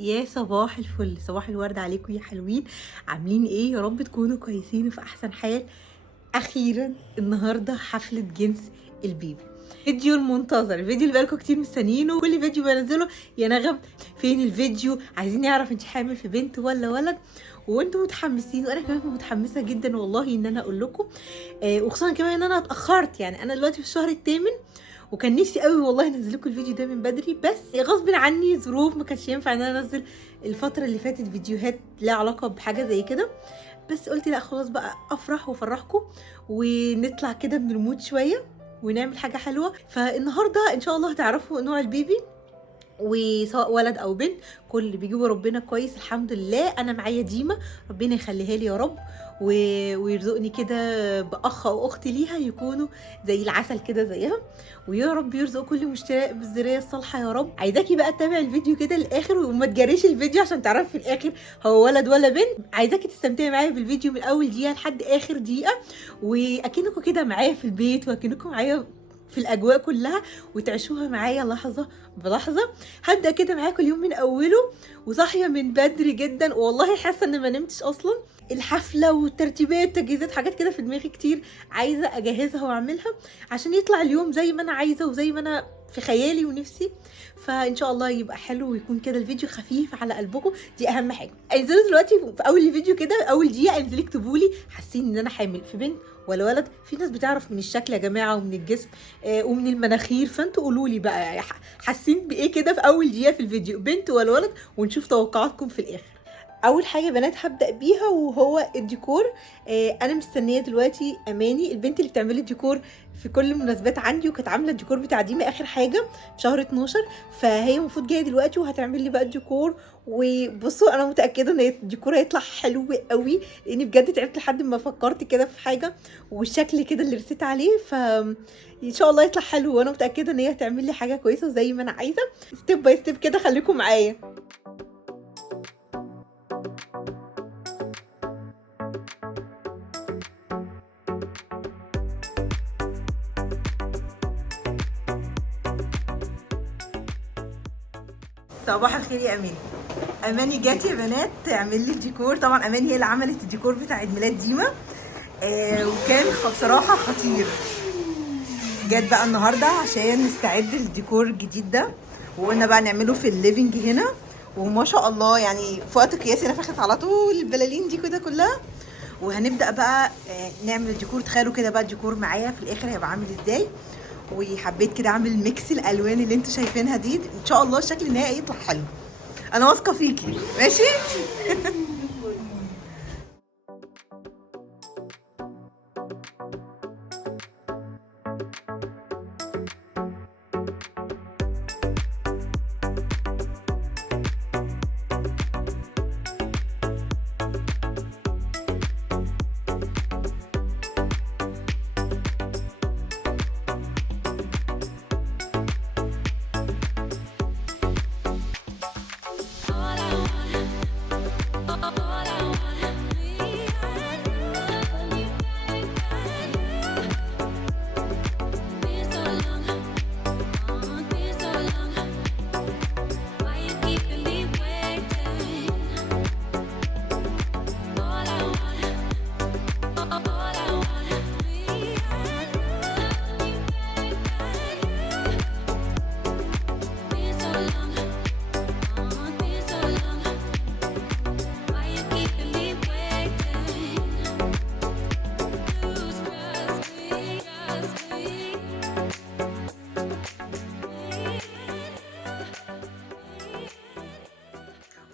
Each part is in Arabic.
يا صباح الفل، صباح الورد عليكم يا حلوين. عاملين ايه؟ يا رب تكونوا كويسين وفي احسن حال. اخيرا النهارده حفله جنس البيبي، فيديو المنتظر، الفيديو اللي بقالكم كتير مستنيينه. كل فيديو بنزله يا نغم فين الفيديو، عايزين نعرف انت حامل في بنت ولا ولد، وانتم متحمسين وانا كمان متحمسه جدا والله ان انا اقول لكم. وخصوصا كمان ان انا اتاخرت، يعني انا دلوقتي في الشهر الثامن، وكان نفسي قوي والله انزل لكم الفيديو ده من بدري، بس غصب عني ظروف ما كانش ينفع ان انا انزل الفتره اللي فاتت فيديوهات ليها علاقه بحاجه زي كده. بس قلت لا خلاص بقى افرح وافرحكم ونطلع كده من المود شويه ونعمل حاجه حلوه. فالنهارده ان شاء الله هتعرفوا نوع البيبي، وسواء ولد او بنت كل اللي بيجيبوا ربنا كويس الحمد لله. انا معايا ديما، ربنا يخليها لي يا رب ويرزقني كده باخ او اخت ليها يكونوا زي العسل كده زيها، ويا رب يرزق كل مشترك بالذريه الصالحه يا رب. عايزاكي بقى تتابع الفيديو كده للاخر وما تجريش الفيديو عشان تعرفي في الاخر هو ولد ولا بنت. عايزاكي تستمتعي معايا بالفيديو من اول دقيقه لحد اخر دقيقه، واكنكم كده معايا في البيت واكنكم معايا في الاجواء كلها، وتعيشوها معايا لحظه بلحظه. هبدا كده معاكم اليوم من اوله، وصاحيه من بدري جدا والله، حاسه ان ما نمتش اصلا. الحفله والترتيبات تجهيزات حاجات كده في دماغي كتير عايزه اجهزها واعملها عشان يطلع اليوم زي ما انا عايزه وزي ما انا في خيالي ونفسي. فان شاء الله يبقى حلو ويكون كده الفيديو خفيف على قلبكم، دي اهم حاجه. انزلوا دلوقتي في اول الفيديو كده اول دقيقه، انزلوا اكتبوا لي حاسين ان انا حامل في بنت ولا ولد. في ناس بتعرف من الشكل يا جماعه ومن الجسم ومن المناخير، فانتوا قولوا لي بقى حاسين بايه كده في اول دقيقه في الفيديو، بنت ولا ولد، ونشوف توقعاتكم في الاخر. اول حاجه يا بنات هبدا بيها وهو الديكور. انا مستنيه دلوقتي اماني البنت اللي بتعمل الديكور في كل المناسبات عندي، وكانت عامله الديكور بتاع ديما اخر حاجه في شهر 12، فهي المفروض جايه دلوقتي وهتعمل لي بقى الديكور. وبصوا انا متاكده ان الديكور هيطلع حلو قوي، لاني بجد تعبت لحد ما فكرت كده في حاجه والشكل كده اللي رسيت عليه، ف ان شاء الله يطلع حلو، وانا متاكده ان هي هتعمل لي حاجه كويسه وزي ما انا عايزه. ستيب باي ستيب كده، خليكم معايا. صباح الخير يا اماني. اماني جات يا بنات تعمل لي الديكور، طبعا اماني هي اللي عملت الديكور بتاع عيد ميلاد ديما، وكان بصراحه خطير. جات بقى النهارده عشان نستعد للديكور الجديد ده، وقلنا بقى نعمله في الليفنج هنا، وما شاء الله يعني في وقت قياسي نفخت على طول البلالين دي كده كلها. وهنبدا بقى نعمل الديكور. تخيلوا كده بقى الديكور معايا في الاخر هيبقى عامل ازاي، وحبيت كده اعمل ميكس الالوان اللي انتوا شايفينها دي. ان شاء الله الشكل النهائي يطلع حلو، انا واثقه فيكي ماشي.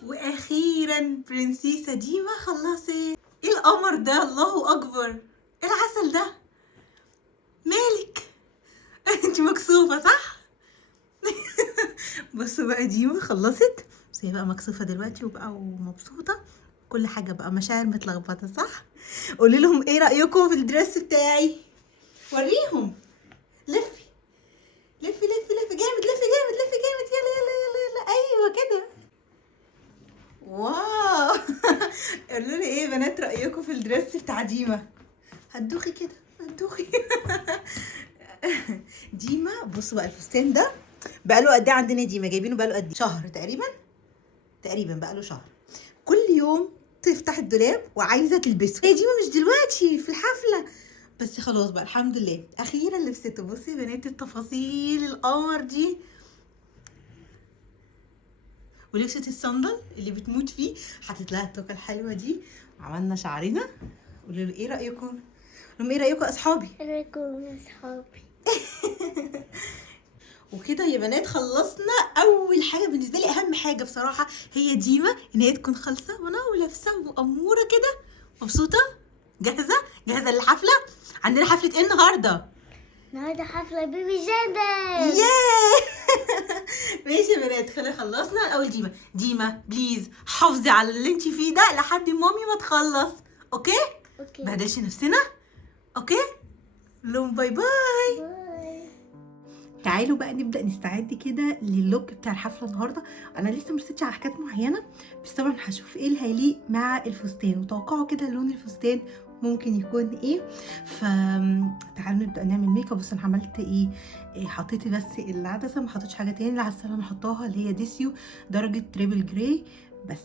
واخيرا برنسيسه ديما خلصت. ايه القمر ده، الله اكبر، ايه العسل ده، مالك؟ انت مكسوفه صح؟ بصوا بقى ديما خلصت، بس هي بقى مكسوفه دلوقتي وبقى ومبسوطه، كل حاجه بقى مشاعر متلخبطه صح. قولي لهم ايه رايكم في الدرس بتاعي، وريهم. لفي لفي لفي لفي جامد، لفي جامد لفي جامد، يلا يلا يلا يلا، ايوه كده، واو. قولوا لي ايه يا بنات رايكم في الدرس بتاع ديما. هتدوخي كده هتدوخي. ديما بصوا بقى الفستان ده بقاله قد ايه عندنا، ديما جايبينه بقاله قد ايه، شهر تقريبا تقريبا بقاله شهر. كل يوم تفتح الدولاب وعايزه تلبسه. هي ديما مش دلوقتي في الحفله، بس خلاص بقى الحمد لله اخيرا لبسته. بصي يا بنات التفاصيل القمر دي، ولبست الصندل اللي بتموت فيه، حطيت لها التوكه الحلوه دي، عملنا شعرنا. قولوا له ايه رايكم؟ قولوا لهم ايه رايكم يا اصحابي؟ ايه رايكم يا اصحابي؟ وكده يا بنات خلصنا. اول حاجه بالنسبه لي اهم حاجه بصراحه هي ديما ان هي تكون خالصه وانا ولابسه واموره كده مبسوطه. جاهزه للحفله. عندنا حفله ايه النهارده؟ النهارده حفله بيبي جاندل. ياه. ماشي يا بنات، خلصنا. الاول ديما بليز حافظي على اللي انت فيه ده لحد مامي ما تخلص. اوكي بهدلش نفسنا. اوكي لهم باي باي. باي. تعالوا بقى نبدا نستعد كده للوك بتاع الحفله النهارده. انا لسه مرستش على حاجات معينه، بس طبعا هشوف ايه اللي هيليق مع الفستان، وتوقعوا كده لون الفستان ممكن يكون ايه. فتعالوا نبدا نعمل ميك اب. بس انا عملت ايه حطيت بس العدسه، ما حطيتش حاجه تاني. العدسه اللي انا حطاها اللي هي ديسيو درجه تريبل جراي بس.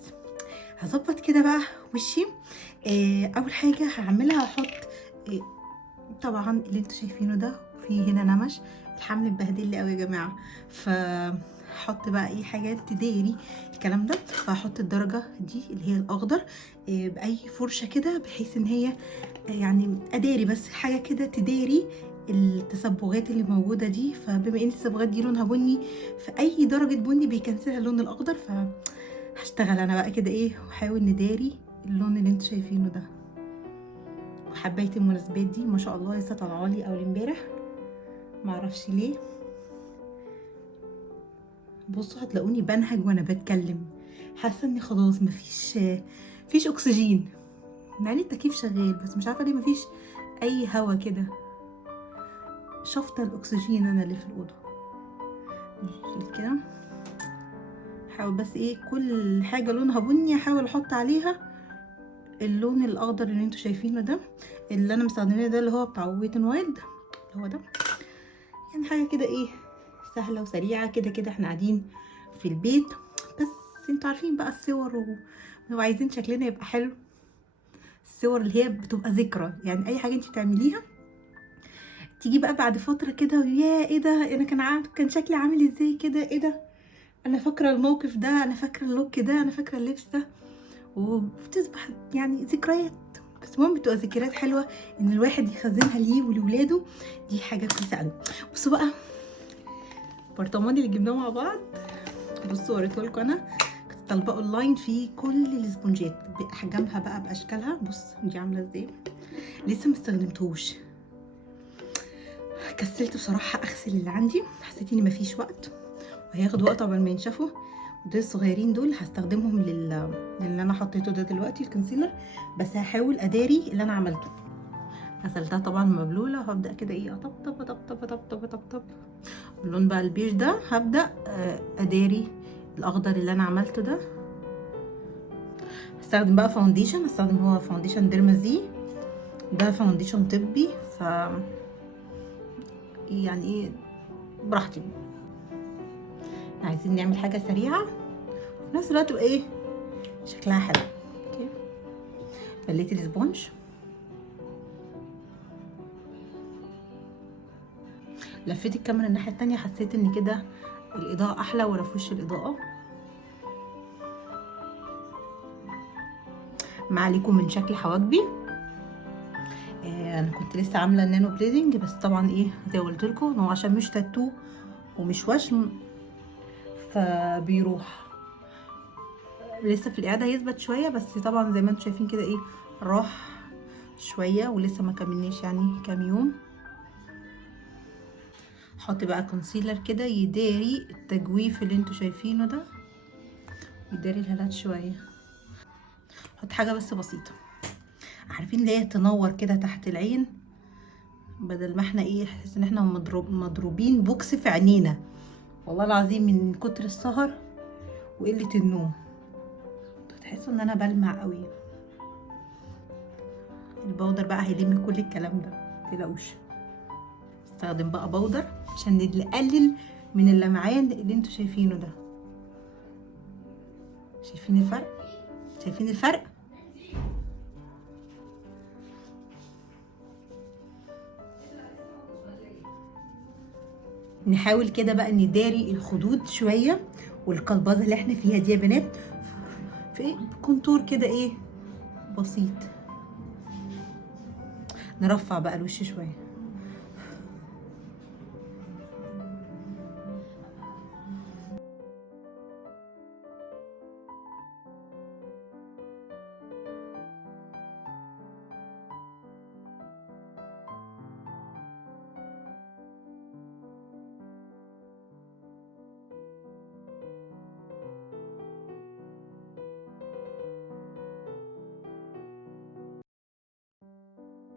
هظبط كده بقى وشي. اول حاجه هعملها هحط طبعا اللي انتوا شايفينه ده، في هنا نمش. الحمل اتبهدل لي قوي يا جماعه، فحط بقى اي حاجات تداري الكلام ده. فهحط الدرجه دي اللي هي الاخضر باي فرشه كده، بحيث ان هي يعني اداري بس حاجه كده تداري التصبغات اللي موجوده دي. فبما ان التصبغات دي لونها بني، فاي درجه بني بيكنسلها اللون الاخضر. فهشتغل انا بقى كده ايه واحاول نداري اللون اللي انتوا شايفينه ده. وحبيت المناسبات دي ما شاء الله لسه طالعه لي اول امبارح، معرفش ليه. بصوا هتلاقوني بنهج وانا بتكلم، حاسه اني خلاص مفيش اكسجين، مع ان التكييف شغال بس مش عارفه ليه مفيش اي هوا كده. شفطه الاكسجين انا اللي في الاوضه. نشيل كده. حاول بس ايه كل حاجه لونها بني احاول احط عليها اللون الاخضر اللي انتوا شايفينه ده، اللي انا مستخدماه ده اللي هو بتاع ويت ان وايلد، هو ده. يعني حاجه كده ايه سهله وسريعه كده احنا قاعدين في البيت. بس انتوا عارفين بقى الصور وعايزين شكلنا يبقى حلو. الصور اللي هي بتبقى ذكرى، يعني اي حاجه انت بتعمليها تيجي بقى بعد فتره كده، يا ايه ده انا كان شكلي عامل ازاي كده، ايه ده انا فاكره الموقف ده، انا فاكره اللوك ده، انا فاكره اللبس ده، وبتصبح يعني ذكريات. بس المهم بتبقى ذكريات حلوه ان الواحد يخزنها ليه ولولاده، دي حاجه كويسه قوي. بصوا بقى البرطمان اللي جبناه مع بعض، بصوا وريته لكم. انا كنت طالبه اونلاين في كل الاسبونجات باحجامها بقى باشكالها. بص دي عامله ازاي، لسه ما استخدمتهوش. كسلت بصراحه اغسل اللي عندي، حسيت اني مفيش وقت وهياخد وقت قبل ما ينشفوا. دول الصغيرين دول هستخدمهم للي انا حطيته ده دلوقتي الكونسيلر، بس هحاول اداري اللي انا عملته. غسلتها طبعا مبلوله، وهبدا كده ايه اطبطب اطبطب اطبطب اطبطب. اللون بقى البيج ده هبدا اداري الاخضر اللي انا عملته ده. هستخدم بقى فاونديشن، هستخدم هو فاونديشن ديرمازي ده، فاونديشن طبي. يعني ايه براحتي، عايزين نعمل حاجه سريعه وفي نفس الوقت تبقى ايه شكلها حلو. اوكي بليت الاسبونج، لفيت الكاميرا الناحيه التانية، حسيت ان كده الاضاءه احلى ولا في وش الاضاءه. ما عليكم من شكل حواجبي. انا كنت لسه عامله النانو بليدنج، بس طبعا ايه زي ما قلت لكم هو عشان مش تاتو ومش وشم فبيروح لسه في الاعاده هيثبت شويه. بس طبعا زي ما انتم شايفين كده ايه راح شويه ولسه ما كملناش يعني كام يوم. احط بقى كونسيلر كده يداري التجويف اللي انتوا شايفينه ده، يداري الهالات شويه. احط حاجه بس بسيطه، عارفين اللي هي تنور كده تحت العين، بدل ما احنا ايه نحس ان احنا مضروبين بوكس في عينينا والله العظيم من كتر السهر وقله النوم. تحسوا ان انا بلمع قوي. البودر بقى هيلم كل الكلام ده متقلقوش. استخدم بقى بودر عشان نقلل من اللمعان اللي انتوا شايفينه ده. شايفين الفرق؟ شايفين الفرق؟ نحاول كده بقى نداري الخدود شويه والقلبظه اللي احنا فيها دي يا بنات في ايه كونتور كده ايه بسيط. نرفع بقى الوش شويه.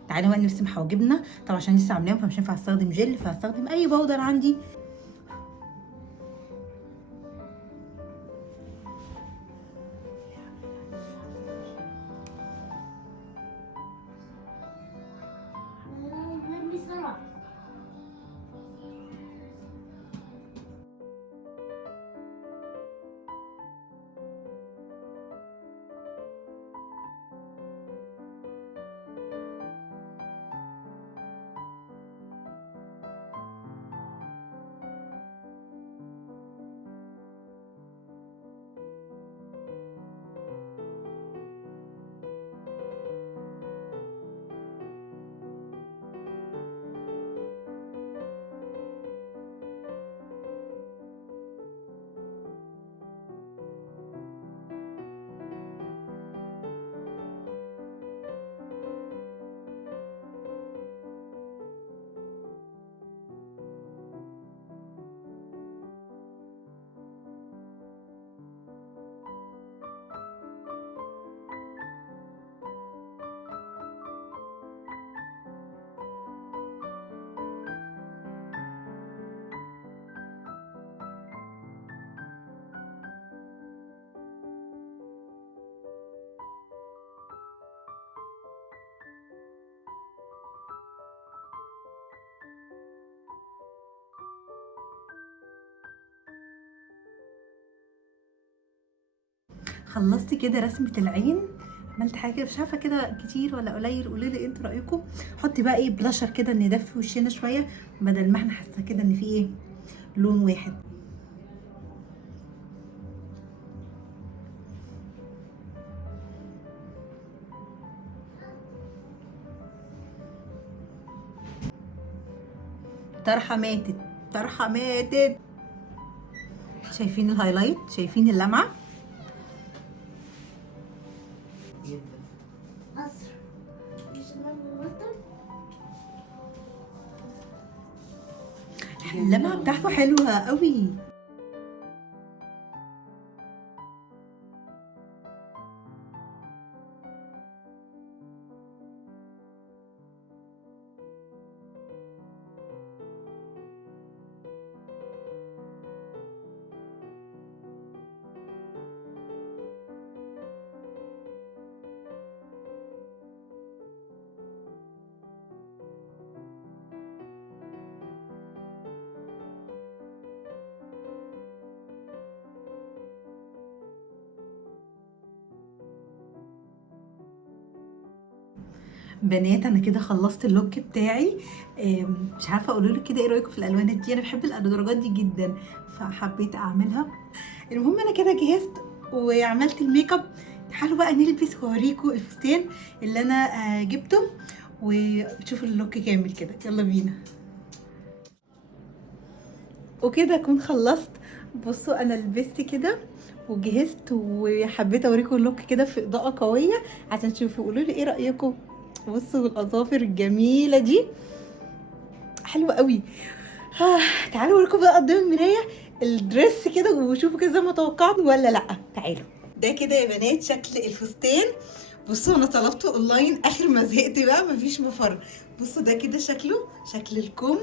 تعالوا بقى نرسم حواجبنا. طبعا عشان لسه عاملاهم فمش هينفع استخدم جل، فهستخدم اي بودر عندي. خلصت كده رسمه العين. عملت حاجه كده مش عارفه كده كتير ولا قليل، قولوا لي انتوا رايكم. حطي بقى ايه بلاشر كده ندفي وشنا شويه بدل ما احنا حاسه كده ان في ايه لون واحد. طرحه ماتت، طرحه ماتت. شايفين الهايلايت؟ شايفين اللمعه؟ اللمعه بتاعته حلوه قوي. بنات انا كده خلصت اللوك بتاعي. مش عارفه اقول لك كده ايه رايكم في الالوانات دي؟ انا بحب الدرجات دي جدا فحبيت اعملها. المهم انا كده جهزت وعملت الميك اب. تعالوا بقى نلبس واوريكم الفستان اللي انا جبته وتشوفوا اللوك كامل كده. يلا بينا. وكده اكون خلصت. بصوا انا لبست كده وجهزت وحبيت اوريكم اللوك كده في اضاءه قويه عشان تشوفوا. قولوا لي ايه رايكم. بصوا الاظافر الجميله دي حلوه قوي. تعالوا اوريكم بقى قدام المرايه الدريس كده وشوفوا كده زي ما توقعت ولا لا. تعالوا. ده كده يا بنات شكل الفستان. بصوا انا طلبته اونلاين اخر ما زهقت بقى مفيش مفر. بصوا ده كده شكله، شكل الكم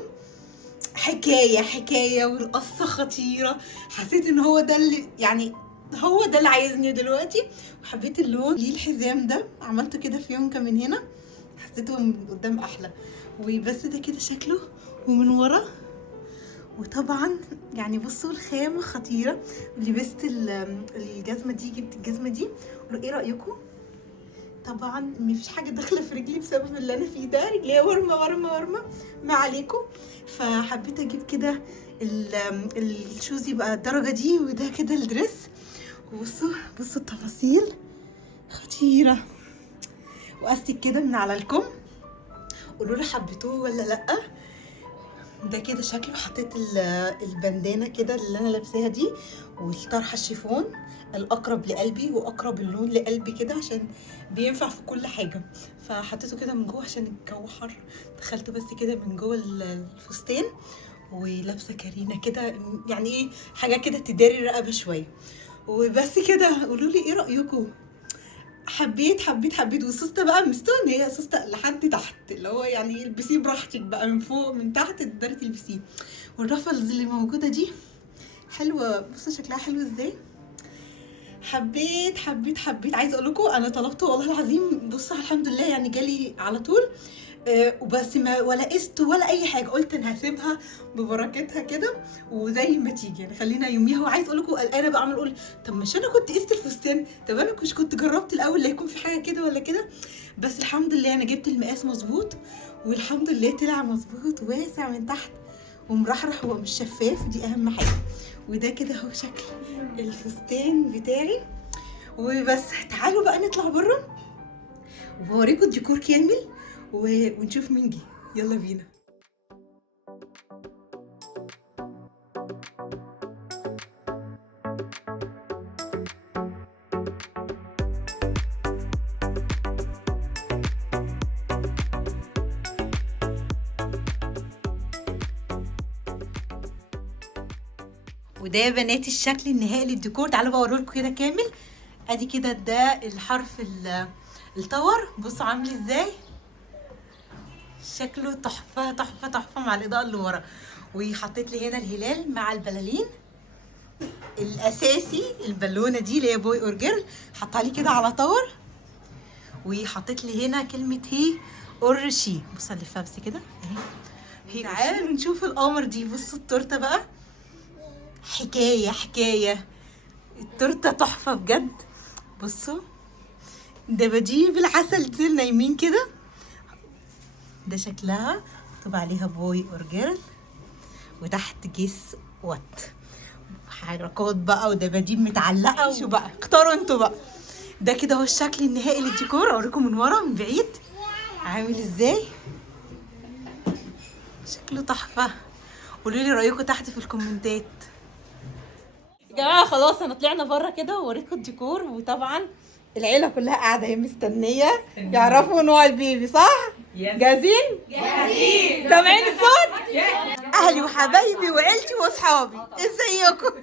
حكايه والقصه خطيره. حسيت ان هو ده اللي يعني هو ده اللي عايزني دلوقتي. وحبيت اللون ليه الحزام ده عملته كده في يونكه من هنا، حسيته من قدام احلى. وبس ده كده شكله ومن ورا. وطبعا يعني بصوا الخامه خطيره. لبست الجزمه دي، جبت الجزمه دي، قولوا ايه رايكم؟ طبعا مفيش حاجه داخله في رجلي بسبب اللي انا فيه ده، رجلي ورمه ما عليكم. فحبيت اجيب كده الشوز يبقى الدرجه دي، وده كده الدريس. وبصوا التفاصيل خطيره. واستك كده من على الكم، قولوا لي حبيتوه ولا لا. ده كده شكله. حطيت البندانه كده اللي انا لابساها دي، والطرحه الشيفون الاقرب لقلبي واقرب اللون لقلبي كده، عشان بينفع في كل حاجه. فحطيته كده من جوه عشان الجو حر، دخلته بس كده من جوه الفستان. ولابسه كارينا كده، يعني ايه حاجه كده تداري الرقبه شويه. وبس كده، قولوا لي ايه رايكم؟ حبيت. والسوسته بقى مستون، هي سوسته لحد تحت، اللي هو يعني البسيه براحتك بقى، من فوق من تحت تقدري تلبسيه. والرفلز اللي موجوده دي حلوه، بصوا شكلها حلو ازاي. حبيت. عايزه اقول لكم انا طلبته والله العظيم، بصوا الحمد لله يعني جالي على طول. وبس ما ولا قست ولا اي حاجه، قلت انا هسيبها ببركتها كده وزي ما تيجي يعني، خلينا يوميها. وعايز اقول لكم قلقانه بقى، عمال اقول طب مش انا كنت قست الفستان، طب انا مش كنت جربت الاول لا يكون في حاجه كده ولا كده. بس الحمد لله انا جبت المقاس مظبوط، والحمد لله طلع مظبوط واسع من تحت ومرحرح، هو مش شفاف، دي اهم حاجه. وده كده هو شكل الفستان بتاعي. وبس تعالوا بقى نطلع بره وبوريكم الديكور كامل ونشوف مين جه. يلا بينا. وده يا بنات الشكل النهائي للديكور. تعالوا بقى اوريلكم كده كامل. ادي كده ده الحرف التور، بصوا عامل ازاي، شكله تحفه مع الاضاءه اللي ورا. وحطيت لي هنا الهلال مع البلالين الاساسي، البالونه دي اللي هي بوي اور جيرل، حطها لي كده على تور. وحطيت لي هنا كلمه هي اور شي، بصوا الفها بس كده اهي. تعالوا نشوف القمر دي. بصوا التورته بقى حكايه، التورته تحفه بجد. بصوا دباديب العسل دول نايمين كده، ده شكلها مكتوب عليها بوي اور جيرل، وتحت جيس وات، حركات بقى ودباديب متعلقه. شو بقى اختاروا انتوا بقى. ده كده هو الشكل النهائي للديكور. اوريكم من ورا من بعيد عامل ازاي، شكله تحفه. قولوا لي رايكم تحت في الكومنتات يا جماعه. خلاص انا طلعنا بره كده ووريكم الديكور. وطبعا العيله كلها قاعده هي مستنيه يعرفوا نوع البيبي، صح؟ جاهزين؟ سامعين الصوت؟ اهلي وحبايبي وعيلتي واصحابي، ازيكم؟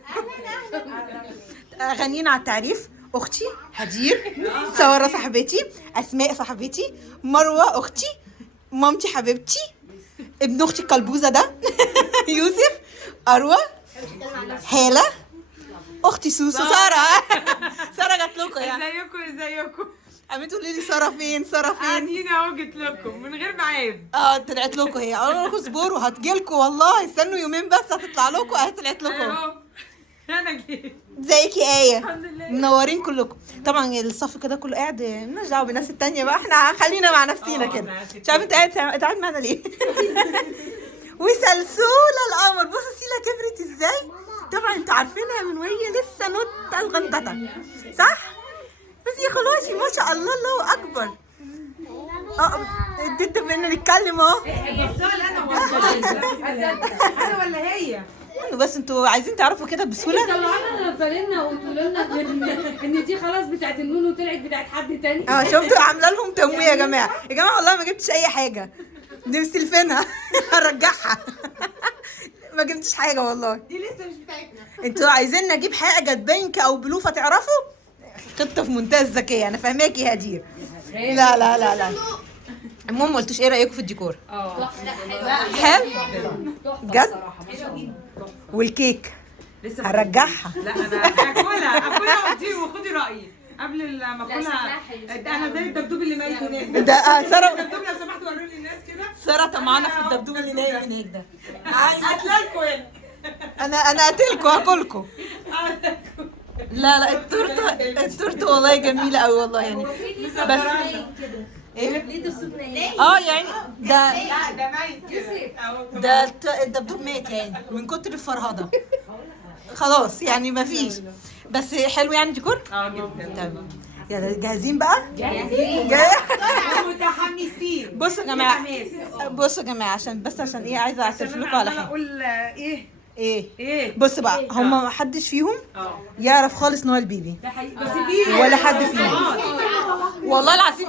غنينا على التعريف. اختي هدير، ساره صاحبتي، اسماء صاحبتي، مروه اختي، مامتي حبيبتي، ابن اختي الكلبوزه ده يوسف، اروى، هاله، اختي سوسو، ساره جات لكم يعني. ازيكم قامت تقولي لي ساره فين؟ قاعدين اهو، جيت لكم من غير ميعاد. طلعت لكم هي. قالوا لكم اصبروا هتجيلكم، والله استنوا يومين بس هتطلع لكم. اهي طلعت لكم اهو انا جيت. ازيك يا ايه؟ الحمد لله منورين كلكم. طبعا الصف كده كله قاعد، مالناش دعوه بالناس التانيه بقى، احنا خلينا مع نفسينا كده. مش عارفه انت قاعد معانا ليه؟ وسلسوله القمر، بصوا سيلا كبرت ازاي. طبعا انتوا عارفينها من وهي لسه نوتة الغنططه، صح؟ بس يا خلاصي ما شاء الله، الله اكبر. اديت بان نتكلم اهو. السؤال انا ولا هي؟ بس انتوا عايزين تعرفوا كده بسهوله. طلعنا فالنا وتقولوا لنا ان دي خلاص بتاعت النون وطلعت بتاعت حد تاني. شفتوا عامله لهم تمويه يا جماعه. يا جماعه والله ما جبتش اي حاجه، دي مستلفينها هنرجعها. ما جبتش حاجه والله، دي لسه مش بتاعتنا. انتوا عايزين نجيب حاجه بنك او بلوفه تعرفوا. خطه في منتهى الذكيه، انا فاهماكي يا هدير. لا المهم ما قلتوش ايه رايكم في الديكور؟ حلو بجد. والكيك لسه هرجعها. لا انا اكلها وخدي رايي قبل ما اكلها. انا زي الدبدوب اللي ميت هناك ده ساره. الدبدوب لو سمحتوا وروني الناس كده. ساره طمعانه في الدبدوب اللي نايم هناك ده. هتلاقوا انا قاتلكوا هاكلكوا. لا التورته والله جميله قوي والله يعني. بس ايه يعني ده ميت. ده الدبدوب مات يعني من كتر الفرهده. خلاص يعني مفيش، بس حلو يعني ديكور. جدا. تمام، يلا جاهزين بقى؟ جاهزين متحمسين. بصوا يا جماعه عشان ايه عايزه اعترف لكم على حاجه. اقول ايه بص بقى، هم ما حدش فيهم يعرف خالص نوع البيبي بس في ولا حد فيهم والله العظيم.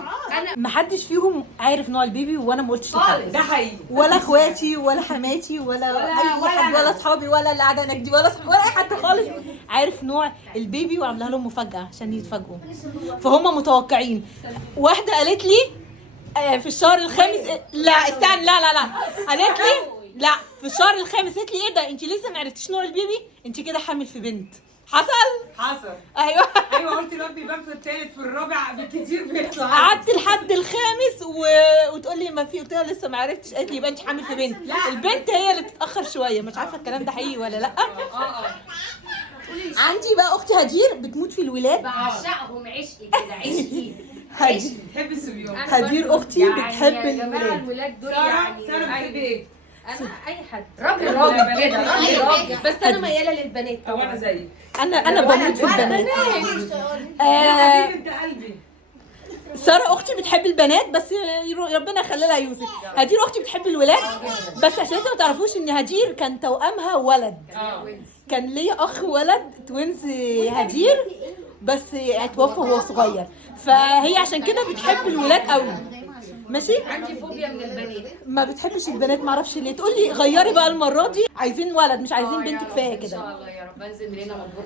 ما حدش فيهم عارف نوع البيبي وانا ما قلتش لحد. ده حقيقي. ولا اخواتي ولا حماتي ولا اي حد ولا اصحابي ولا اللي قاعده هناك دي ولا اي حد خالص عارف نوع البيبي، وعاملاها لهم مفاجاه عشان يتفاجئوا. فهم متوقعين. واحده قالت لي في الشهر الخامس، لا استنى، لا قالت لي لا في الشهر الخامس، قالت لي ايه ده انت لسه ما عرفتيش نوع البيبي، انت كده حامل في بنت. حصل. ايوه قلت الواد بيبان في الثالث في الرابع بالكتير بيطلع. قعدت لحد الخامس وتقول لي ما في، قلت لها لسه ما عرفتش. قالت لي يبقى انت حامل في بنت. البنت هي اللي بتتاخر شويه، مش عارفه الكلام ده حقيقي ولا لا. عندي بقى اختي هدير بتموت في الولاد، بعشقهم عشقي كده عشقي. بتحب الصبيان. هدير اختي بتحب يا جماعه الولاد. الولاد دول ساره بتحب ايه؟ انا اي حد راجل كده راجل، بس انا مياله للبنات او انا زيك. انا بموت في البنات. حبيبه انت قلبي. ساره اختي بتحب البنات بس ربنا يخلي لها يوسف. هدير اختي بتحب الولاد، بس عشان انتوا ما تعرفوش ان هدير كان توأمها ولد. كان ليا اخ ولد توينز هدير، بس اتوفى وهو صغير، فهي عشان كده بتحب الولاد قوي. ماشي. عندي فوبيا من البنات، ما بتحبش البنات، ما اعرفش ليه. تقول لي غيري بقى المره دي، عايزين ولد مش عايزين بنت، كفايه ان كده. شاء الله يا رب انزل من هنا مبروك.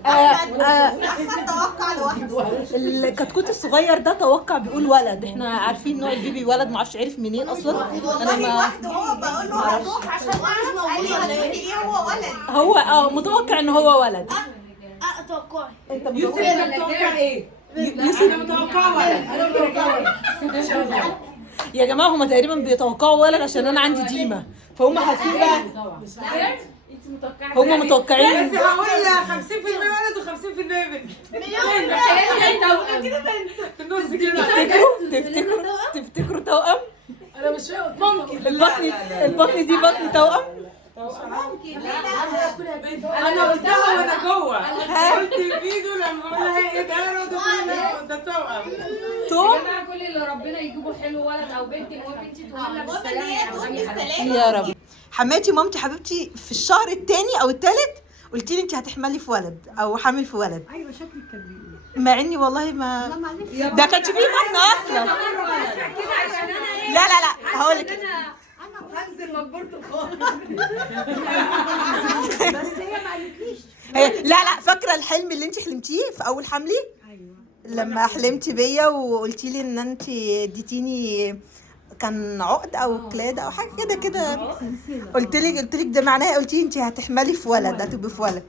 توقع لوحده. الكتكوت الصغير ده توقع بيقول ولد. احنا عارفين نوع البيبي ولد، ما اعرفش عرف منين اصلا. انا ما هو بقول له هروح عشان ما مش موجود ايه هو ولد. هو متوقع ان هو ولد. توقعي. يوسف انت متوقع ايه؟ يوسف انا متوقعه ولد. انا متوقعه يا جماعه هم تقريبا بيتوقعوا ولد عشان انا عندي ديما، فهم حاسين بقى انت متوقعه هم متوقعين. بس هقول 50% ولد و50% بنت. في النص كده. تفتكروا توأم؟ انا مش فاهم ممكن البطن دي بطن توأم. انا قلتها وانا جوه. قلت الفيديو لما بقول لها ايه ده توأم. يا جماعه كل اللي ربنا يجيبه حلو ولد او بنت، المهم انت تقولي بالسلامه يا رب. حماتي مامتي حبيبتي في الشهر الثاني او الثالث قلت لي انت هتحملي في ولد او حامل في ولد. ايوه شكلك كان بيقول. مع اني والله ما ده كانش فيه بطن اصلا. لا هقول لك هنزل مقبره الخاطر. بس هي ما قالتليش. لا فاكره الحلم اللي انت حلمتيه في اول حملي؟ ايوه. لما حلمتي بيا وقلتي لي ان انت اديتيني كان عقد او كلاد او حاجه كده قلت لك ده معناه، قلتي انت هتحملي في ولد، هتبقي في ولد.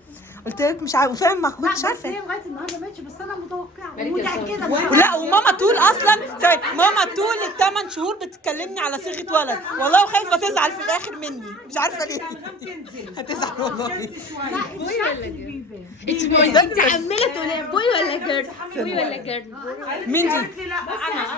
قلت لك مش عارفه، وفعلا ما كنتش عارفه. هي لغايه النهارده ماشي، بس انا متوقعه ومتاكده. لا وماما طول اصلا ماما طول ال8 شهور بتكلمني على صيغه ولد، والله وخايفه تزعل في الاخر مني، مش عارفه ليه. هتزعل والله. انت عماله تقولي بوي ولا جيرل؟ بوي ولا جيرل؟ مين دي؟ قالت لي لا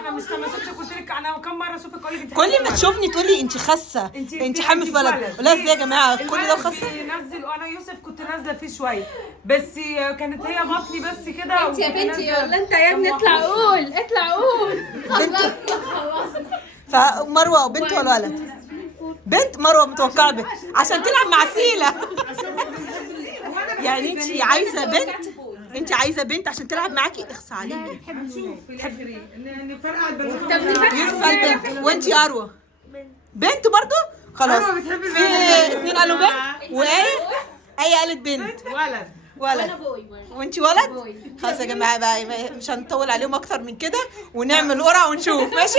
انا مش لما شفتك قلت لك انا كم مره اشوفك اقول لك انت كل ما تشوفني تقولي انت خاسه، انت حامل في ولد. لا ازاي يا جماعه كل ده خاسه؟ بينزل وانا يوسف كنت نازله فيه شويه، بس كانت هي بطني بس كده. انت يا بنتي ولا انت يا ابني؟ اطلع قول خلصنا. فمروه بنت ولا ولد؟ بنت. مروه متوقعه بنت عشان تلعب مع سيلا. يعني انت عايزه بنت عشان تلعب معاكي؟ اخص عليكي. هنشوف في الاخر ايه نفرقع البنات. ينفع البنت. وانت يا اروى بنت برضو؟ خلاص في 2 قالوا بنت وايه قالت بنت ولد وانت ولد. خلاص يا جماعه بقى مش هنطول عليهم اكتر من كده ونعمل قرعه ونشوف. ماشي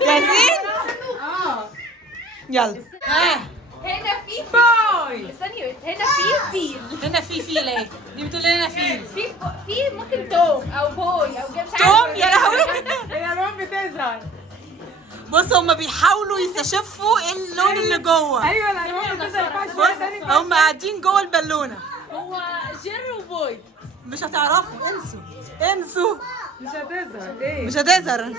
جاهزين؟ يلا. هنا في باي. استني، هنا في فيل، هنا في فيل اهي. دي بتقول هنا فيل. في ممكن توم او بوي او مش توم. يا لهوي. هي الوان بتزعل. بصوا هما بيحاولوا يستشفوا ايه اللون اللي جوه. ايوه الالوان بص هم قاعدين جوه البالونه. هو جيري وبوي. مش هتعرفوا، انسوا مش هتظهر ايه؟ مش هتظهر.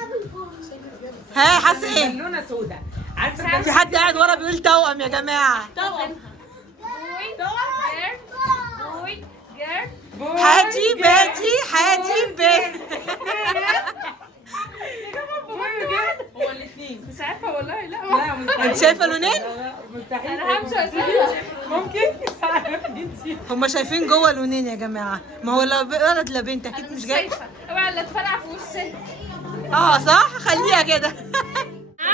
ها حاسه ايه؟ بالونه سودا. عارفه في حد قاعد ورا بيقول توأم يا جماعه. توأم. بوي. حاجي باجي حاجي باجي. هو الاثنين. مش عارفه والله. لا لا مستحيل. انت شايفه لونين؟ مستحيل. انا همشي اسالها. ممكن. هم شايفين جوه لونين يا جماعه. ما هو لا ولد لا بنت اكيد مش جاي. شايفه اوعى لا تفرقع في وشي. صح خليها كده.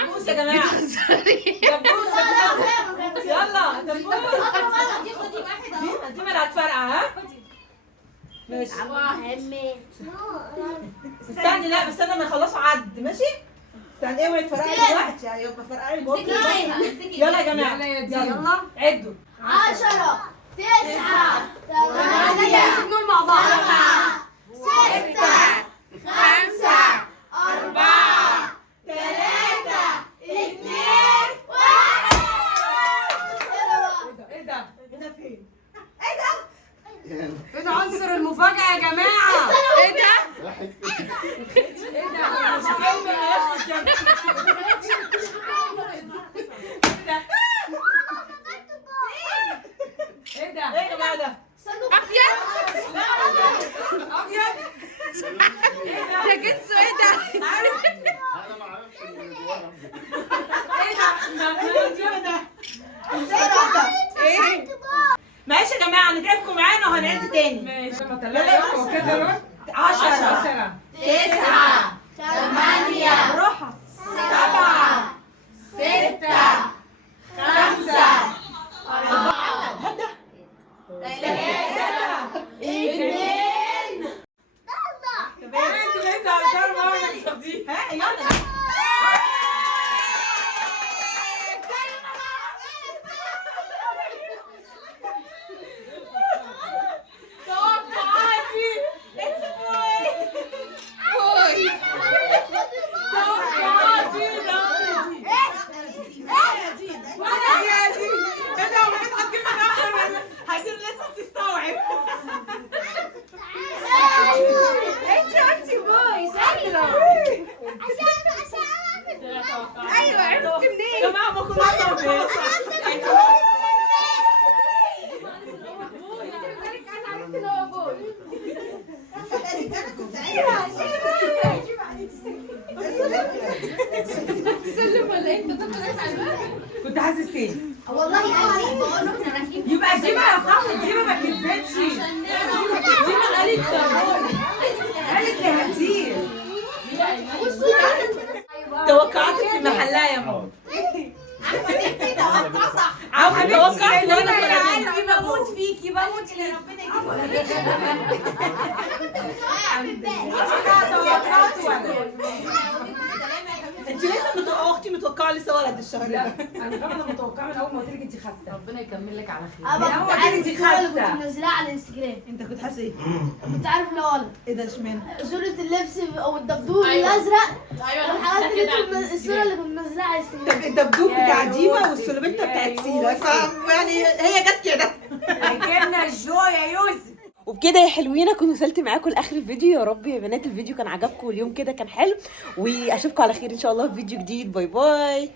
دبوس يا جماعه. دبوس يلا دبوس. دي ما هتفرقع ها؟ ماشي. استني لا بس انا ما يخلصوا عد ماشي؟ استني اوعي تفرقعي دلوقتي يعني يبقى فرقعي البوكس. يلا يا جماعه يلا عدوا. 10 9 8 نقول مع بعض. 6 5 4 3 2 1. ايه ده؟ فين عنصر المفاجأة يا جماعة؟ ايه ده؟ ايه ده؟ مش كلمه يا اخي. ايه ده؟ ايه يا جماعه ده؟ ابيض؟ ابيض؟ ده جنسه ايه ده؟ انا ما اعرفش ان جواها ايه ده؟ ايه؟ ماشي يا جماعه نتعبكم معانا وهنعد تاني. ماشي. يلا هو كده لون 10 9 8 روحها 7 6 5 4 3 2 كمان انتوا لسه عشان ما ها يلا. ايوه عرفت منين؟ يا جماعه ما كلنا سلم ولا ايه؟ انت طلعت على الباب؟ كنت حاسس ايه؟ والله انا بقول له احنا رايحين يبقى ديما يا صاحبي ديما ما كدبتش. ديما قالت لي هتطير. توقعاتك في محلها يا ماما. عاوزة توقعت وانا عندي بموت فيكي بموت فيكي. انت لسه اختي متوقعه لسه ولد الشهر ده. انا كمان متوقعه من اول ما قلت لك انت خاسه. ربنا يكمل لك على خير. انا كنت عارف الصورة اللي كنت منزلها على الانستجرام. انت كنت حاسه ايه؟ كنت عارف ان هو ولد. ايه ده اشمعنى؟ صورة اللبس او الدبدوب الازرق. والحاجات اللي الصورة اللي كنت منزلها على الانستجرام. الدبدوب بتاع ديما والسلوبيتا بتاعت سيلا يعني هي جت كده. جبنا الجو يا يوسف. وبكده يا حلوين اكون وصلت معاكم لاخر الفيديو. يا رب يا بنات الفيديو كان عجبكم واليوم كده كان حلو، واشوفكم على خير ان شاء الله في فيديو جديد. باي باي.